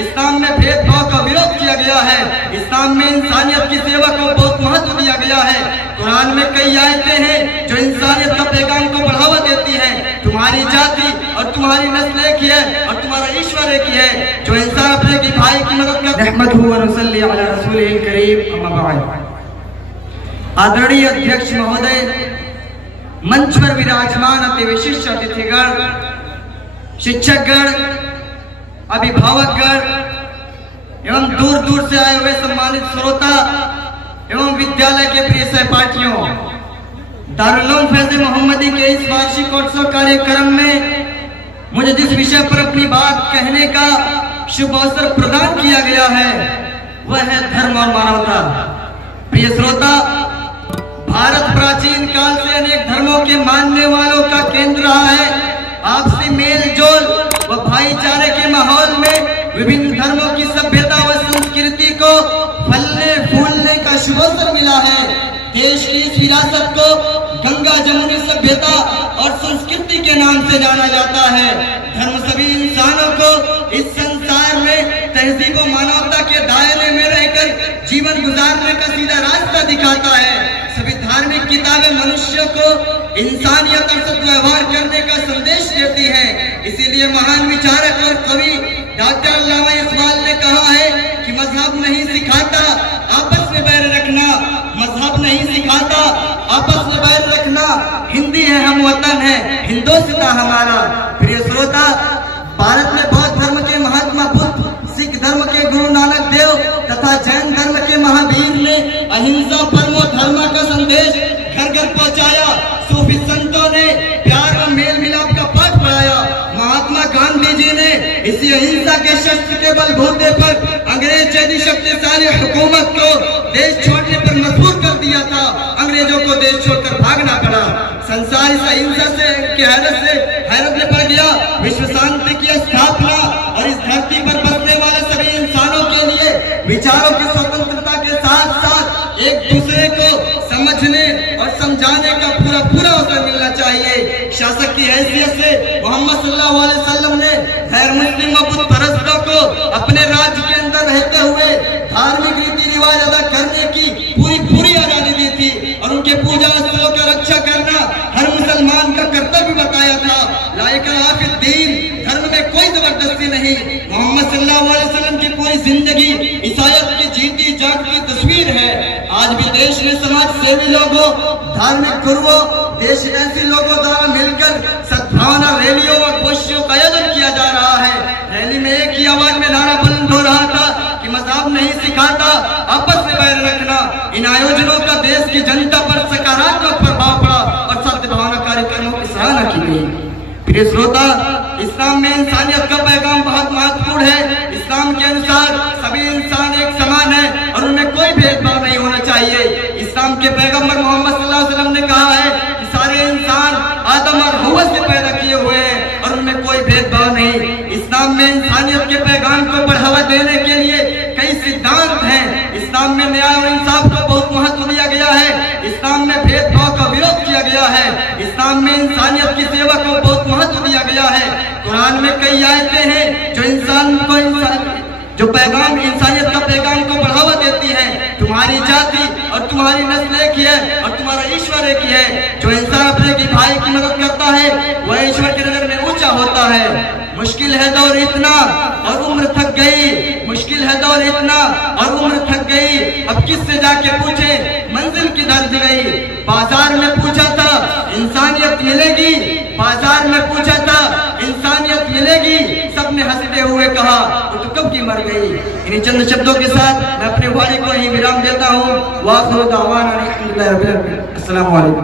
इस्लाम में भेदभाव का विरोध किया गया है। इस्लाम में इंसानियत की सेवा को बहुत महत्व दिया गया है। कुरान में कई आयतें हैं जो इंसानियत का पैगाम को बढ़ावा देती हैं। तुम्हारी जाति और तुम्हारी नस्ल एक ही है और तुम्हारा ईश्वर एक ही है। जो इंसान अपने की भाई की मदद करता है। रहमतुहु व नसल्ली अला रसूलिल करीम, अम्मा बाद। आदरणीय अध्यक्ष महोदय, मंच पर विराजमान अति विशिष्ट अतिथिगण, शिक्षकगण, अभिभावकगण एवं दूर दूर से आए हुए सम्मानित श्रोता एवं विद्यालय के प्रिय सहपाठियों, दारुल उलूम फैज़ मोहम्मदी के इस वार्षिक उत्सव कार्यक्रम में मुझे जिस विषय पर अपनी बात कहने का शुभ अवसर प्रदान किया गया है वह है धर्म और मानवता। प्रिय श्रोता, भारत प्राचीन काल से अनेक धर्मों के मानने वालों का केंद्र रहा है। आपसी मेल जोल व भाईचारे के माहौल में विभिन्न धर्मों की सभ्यता व संस्कृति को फलने फूलने का शुभ अवसर मिला है। देश की इस विरासत को गंगा जमुनी सभ्यता और संस्कृति के नाम से जाना जाता है। धर्म सभी इंसानों को इस संसार में तहजीब व मानवता के दायरे में रहकर जीवन गुजारने का सीधा रास्ता दिखाता है। सभी धार्मिक किताबें मनुष्य को इंसानियत और सद्व्यवहार करने का संदेश देती है। इसीलिए महान विचारक और कवि डॉक्टर अल्लामा इकबाल ने कहा है कि मजहब नहीं सिखाता आपस में बैर रखना, मजहब नहीं सिखाता आपस में बैर रखना, हिंदी है हम वतन है, हिंदुस्तान हमारा। प्रिय श्रोता, भारत में बौद्ध धर्म के महात्मा बुद्ध, सिख धर्म के गुरु नानक देव तथा जैन धर्म के महावीर ने अहिंसा परमो धर्म का संदेश घर घर पहुंचाया। सूफी संतों ने प्यार व मेल मिलाप का पाठ पढ़ाया। महात्मा गांधी जी ने इसी अहिंसा के शस्त्र के बलबूते पर अंग्रेज जैसी शक्तिशाली हुकूमत को देश छोड़ने पर मजबूर कर दिया था। अंग्रेजों को देश छोड़कर भागना पड़ा। संसार इस अहिंसा से हैरत में पड़ गया। विश्व शांति की स्थापना और इस धरती पर बसने वाले सभी इंसानों के लिए विचारों की स्वतंत्रता के साथ साथ एक दूसरे को समझने और समझाने का पूरा अवसर मिलना चाहिए। शासक की हैसियत से मोहम्मद सल्लल्लाहु अलैहि वसल्लम ने गैर मुस्लिम व बुत परस्तों को अपने राज्य के अंदर रहते हुए धार्मिक रीति रिवाज अदा करने की पूरी आजादी दी थी और उनके पूजा स्थलों का रक्षा करना हर मुसलमान का कर्तव्य बताया था। लाइक-उल-दीन, धर्म में कोई जबरदस्ती नहीं। मोहम्मद सल्लल्लाहु अलैहि वसल्लम की पूरी जिंदगी ईसाईयत की जीती जागती तस्वीर है। आज भी देश में समाज सेवी लोगों, धार्मिक गुरुओं, देश ऐसे लोगों द्वारा मिलकर सद्भावना रैलियों और कोशिशों का आयोजन किया जा रहा है। रैली में एक ही आवाज में नारा बुलंद हो रहा था कि मजहब नहीं सिखाता आपस में बैर रखना। इन आयोजनों का देश की जनता पर सकारात्मक प्रभाव पड़ा और सद्भावना कार्यक्रमों की सराहना की गई। प्रिय श्रोता, इस्लाम में इंसानियत का पैगाम बहुत महत्वपूर्ण है। इस्लाम के अनुसार सभी इंसान एक समान है और उनमें कोई भेदभाव नहीं होना चाहिए। इस्लाम के पैगंबर मोहम्मद सल्लल्लाहु अलैहि वसल्लम ने कहा है कि सारे इंसान आदम और हव्वा से पैदा किए हुए हैं और उनमें कोई भेदभाव नहीं। इस्लाम में इंसानियत के पैगाम को बढ़ावा देने के लिए कई सिद्धांत हैं। इस्लाम में न्याय और इंसाफ को बहुत महत्व दिया गया है। इस्लाम में भेदभाव का विरोध किया गया है। इस्लाम में इंसानियत की सेवा को बहुत महत्व दिया गया है। कुरान में कई आयतें हैं जो पैगाम इंसानियत का पैगाम को बढ़ावा देती है। तुम्हारी जाति और तुम्हारी नस्ल एक ही है और तुम्हारा ईश्वर एक ही है। जो इंसान अपने की भाई की मदद करता है वह ईश्वर की नजर में ऊंचा होता है। मुश्किल है दौर इतना और उम्र थक गई, मुश्किल है दौर इतना और उम्र थक गई। अब किससे जाके पूछे मंजिल किधर गई। बाजार में पूछा था इंसानियत मिलेगी, बाजार में पूछा था इंसानियत मिलेगी, सबने हंसते हुए कहा वो तो कब की मर गई। इन चंद शब्दों के साथ मैं अपने वाणी को यहीं विराम देता हूँ। वाखिरु दावाना अनिल हम्दुलिल्लाहि रब्बिल आलमीन। अस्सलामु अलैकुम।